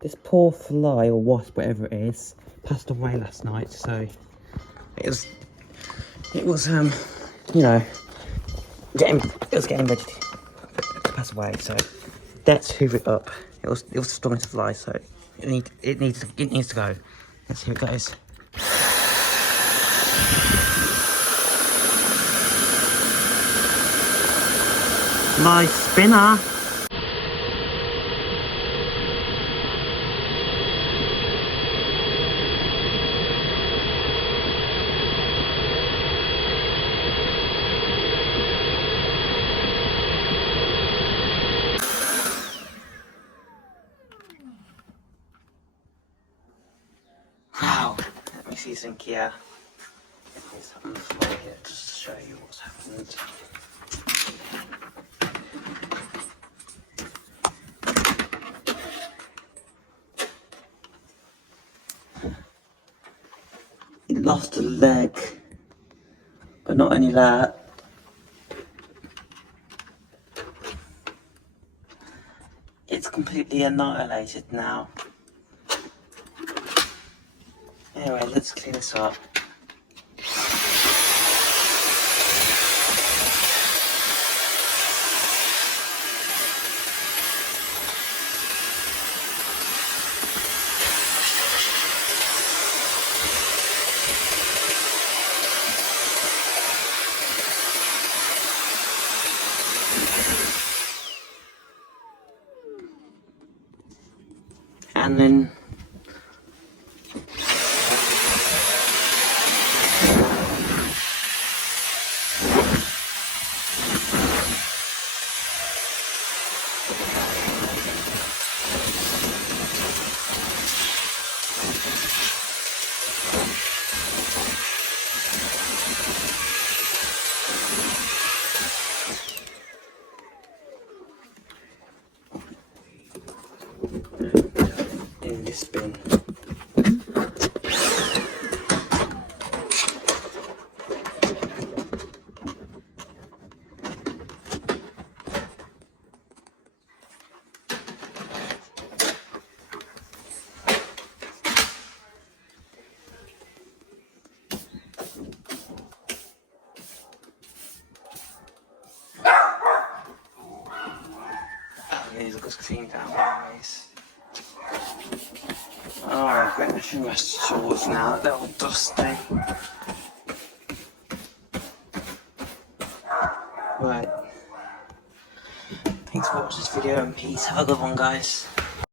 this poor fly or wasp, whatever it is, passed away last night. So it was you know, it was getting ready to pass away. So let's hoover it up. It was strong as a fly, so it needs to go. Let's see how it goes. Nice spinner. Wow. Let me see some gear. Let's have on the floor here just to show you what's happened. He lost a leg, but not only that, it's completely annihilated now. Anyway, let's clean this up. And then in this bin. These look cleaned out, guys. Alright, I'm going to my shorts now, they're all dusty. Right. Thanks for watching this video and peace. Have a good one, guys.